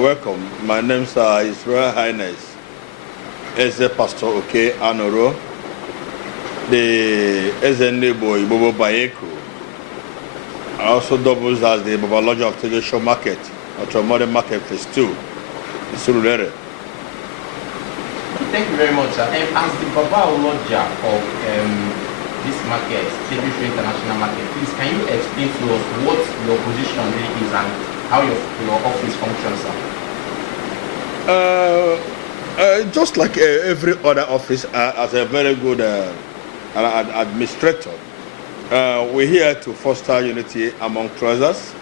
You're welcome. My name is His Royal Highness EZE Pastor ANORUE, the EZE Nebo Ibobo Bayeku. I also doubles as the Babaloja of TEJUOSHO Market, or Modern Market Phase 2, in Surulere. Thank you very much, sir. As the Babaloja of this market, TEJUOSHO International Market, please can you explain to us what your position really is and how your office functions, sir? Just like every other office, as a very good administrator, we're here to foster unity among treasurers,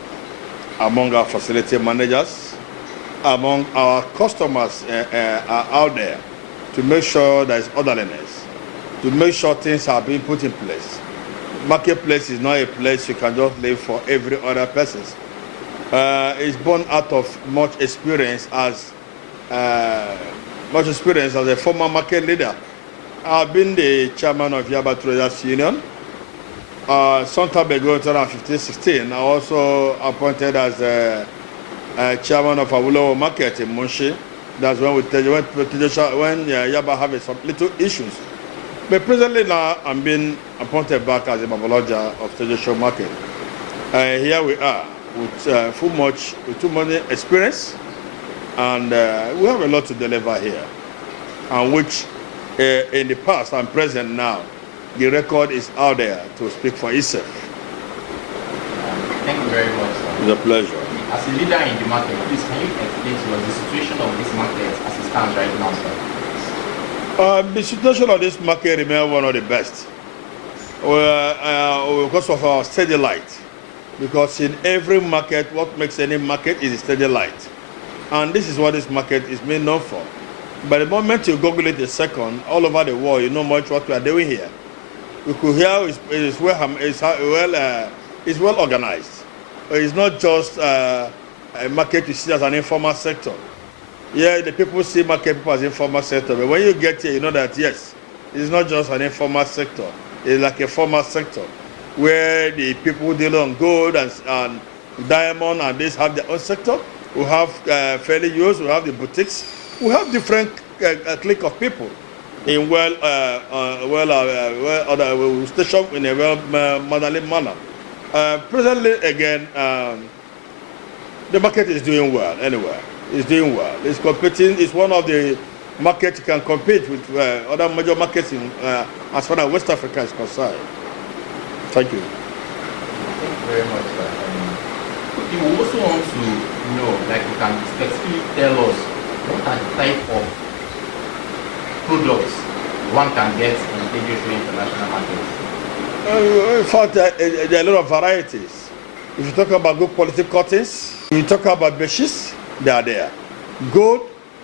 among our facility managers, among our customers out there, to make sure there is orderliness, to make sure things are being put in place. Marketplace is not a place you can just live for every other person. It's born out of much experience as a former market leader. I've been the chairman of Yaba Traders Union. Some time ago, in 2015-16, I also appointed as chairman of Awolowo Market in Munshi. That's when when Yaba have some little issues. But presently now, I'm being appointed back as a Babaloja of TEJUOSHO Market. Here we are with too much experience, and we have a lot to deliver here, and which in the past and present now, the record is out there to speak for itself. Thank you very much, sir. It's a pleasure. As a leader in the market, please can you explain to us the situation of this market as it stands right now, sir? The situation of this market remains one of the best because of our steady light. Because in every market, what makes any market is a steady light. And this is what this market is made known for. By the moment you Google it a second, all over the world, you know much what we are doing here. We could hear it's well organized. It's not just a market you see as an informal sector. Yeah, the people see market people as informal sector, but when you get here, you know that yes, it's not just an informal sector. It's like a formal sector, where the people deal on gold and diamond and this have their own sector. We have fairly used, we have the boutiques, we have different clique of people in stationed in a well-mannerly manner. Presently, again, the market is doing well anyway. It's doing well. It's competing. It's one of the markets you can compete with other major markets in, as far as West Africa is concerned. Thank you. Thank you very much, sir. We also want to know, like you can specifically tell us what are the type of products one can get in TEJUOSHO International Market? In fact, there are a lot of varieties. If you talk about good quality cottons, you talk about bedsheets, they are there. Gold,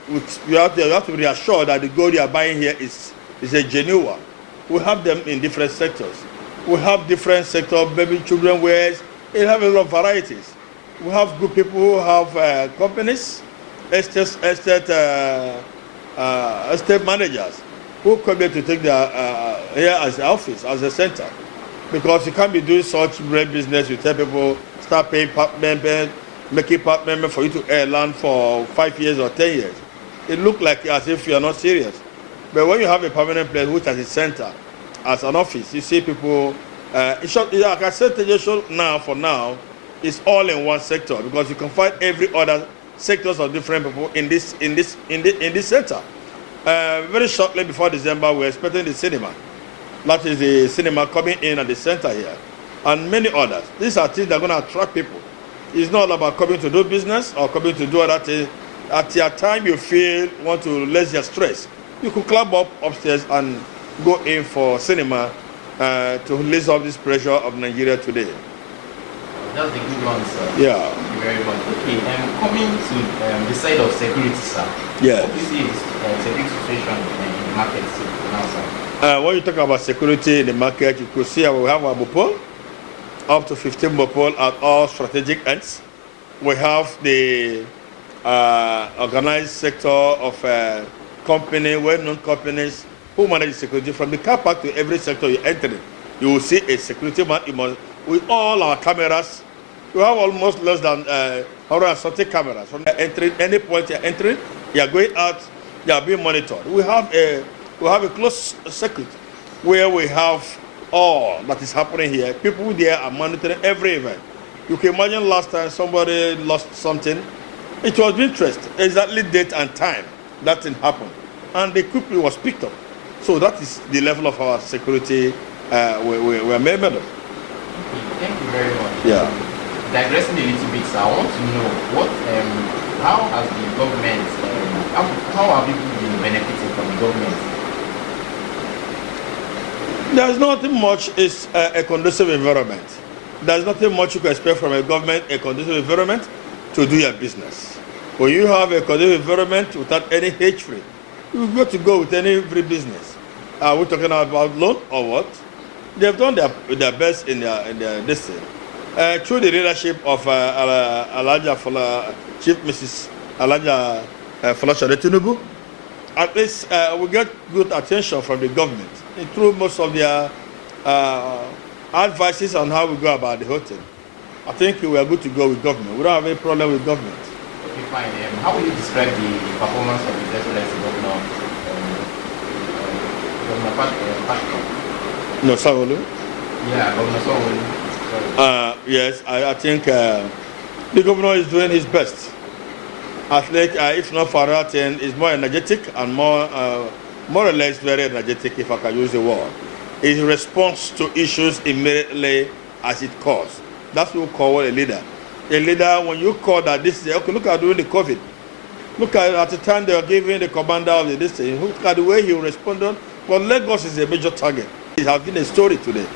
which you have to be reassured that the gold you are buying here is a genuine one. We have them in different sectors. We have different sectors, baby, children wears. We have a lot of varieties. We have good people who have companies, estate managers who come here to take their here as the office, as a center. Because you can't be doing such great business, you tell people, start paying part member, making part member for you to earn land for 5 years or 10 years. It looks like as if you are not serious. But when you have a permanent place, which is a center, as an office, you see people, in short, like I said, TEJUOSHO now, for now, is all in one sector, because you can find every other sectors of different people in this center. Very shortly before December, we're expecting the cinema. That is the cinema coming in at the center here, and many others. These are things that are going to attract people. It's not about coming to do business or coming to do other things. At your time you feel want to less your stress, you could climb up upstairs and go in for cinema to release off this pressure of Nigeria today. That's a good one, sir. Yeah. Thank you very much. Okay, coming to the side of security, sir. Yes. What do you see is security situation in the market now, sir? When you talk about security in the market, you could see we have a Mopol, up to 15 Mopol at all strategic ends. We have the organized sector of company, well-known companies who manage security. From the car park to every sector you enter in, you will see a security man. With all our cameras, we have almost less than 130 cameras. From entering any point you're entering, you're going out, you're being monitored. We have a close circuit where we have all that is happening here. People there are monitoring every event. You can imagine last time somebody lost something. It was being traced, exactly date and time that thing happened. And the equipment was picked up. So that is the level of our security we're made of. Thank you very much. Yeah. Digressing a little bit, so I want to know how has the government, how have people been benefiting from the government? There's nothing much. It's a conducive environment. There's nothing much you can expect from a government, a conducive environment to do your business. When you have a conducive environment without any hatred, you've got to go with any free business. Are we talking about loan or what? They've done their best in their this thing. Through the leadership of Chief Mrs. Alaja Folashade Tinubu, at least we get good attention from the government through most of their advices on how we go about the whole thing. I think we are good to go with government. We don't have any problem with government. Okay, fine. How will you describe the performance of the Excellency Governor Patrick? No, Sawolu? Yeah, Governor Sawolu. Yes, I think the governor is doing his best. At least, if not for that, is more energetic and more or less very energetic, if I can use the word. His response to issues immediately as it calls. That's what we call a leader. A leader, when you call that this is, okay, look at during the COVID. Look at the time they were giving the commander of the district. Look at the way he responded. But Lagos is a major target. It has been a story today.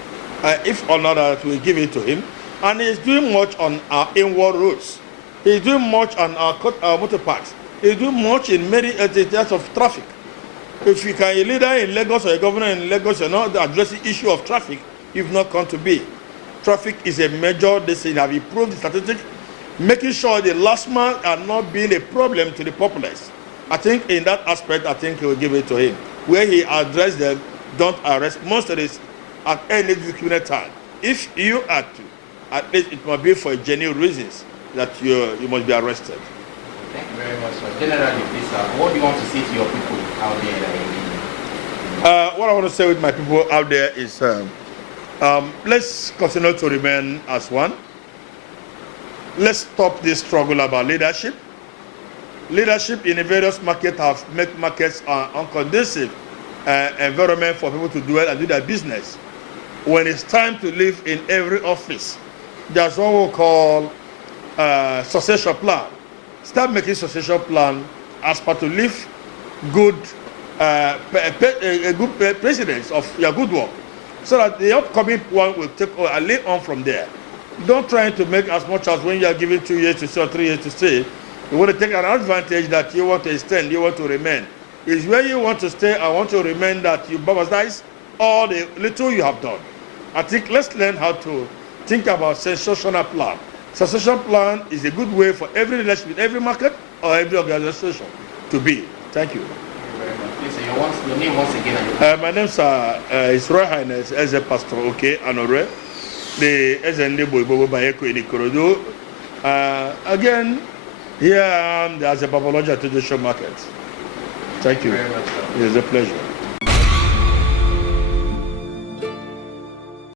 If or not that, we give it to him. And he's doing much on our inward roads. He's doing much on our motor parks. He's doing much in many areas of traffic. If you can a leader in Lagos or a governor in Lagos, you're not addressing the issue of traffic, you've not come to be. Traffic is a major decision. Have improved the statistics, making sure the last man are not being a problem to the populace. I think in that aspect, I think he will give it to him. Where he addressed them, don't arrest most of this at any discriminate time. If you are to, at least it must be for genuine reasons that you must be arrested. Thank you very much, sir. Generally, please, what do you want to say to your people out there? What I want to say with my people out there is let's continue to remain as one. Let's stop this struggle about leadership. Leadership in the various markets have made markets unconducive environment for people to dwell and do their business. When it's time to live in every office, there's what we call succession plan. Start making succession plan as per to live good, good presidents of your good work, so that the upcoming one will take over and lay on from there. Don't try to make as much as when you are given 2 years to stay or 3 years to stay. You want to take an advantage that you want to extend, you want to remain. It's where you want to stay, I want to remain, that you baptize all the little you have done. I think let's learn how to think about successional plan. Succession plan is a good way for every relationship with every market or every organization to be. Thank you. Thank you very much. Please, your name once again. My name is His Royal Highness EZE Pastor ANORUE, the EZE Boibobo Bayeko in Ikorodu. Again, here I am as a Babaloja TEJUOSHO market. Thank you. Very much, sir. It is a pleasure.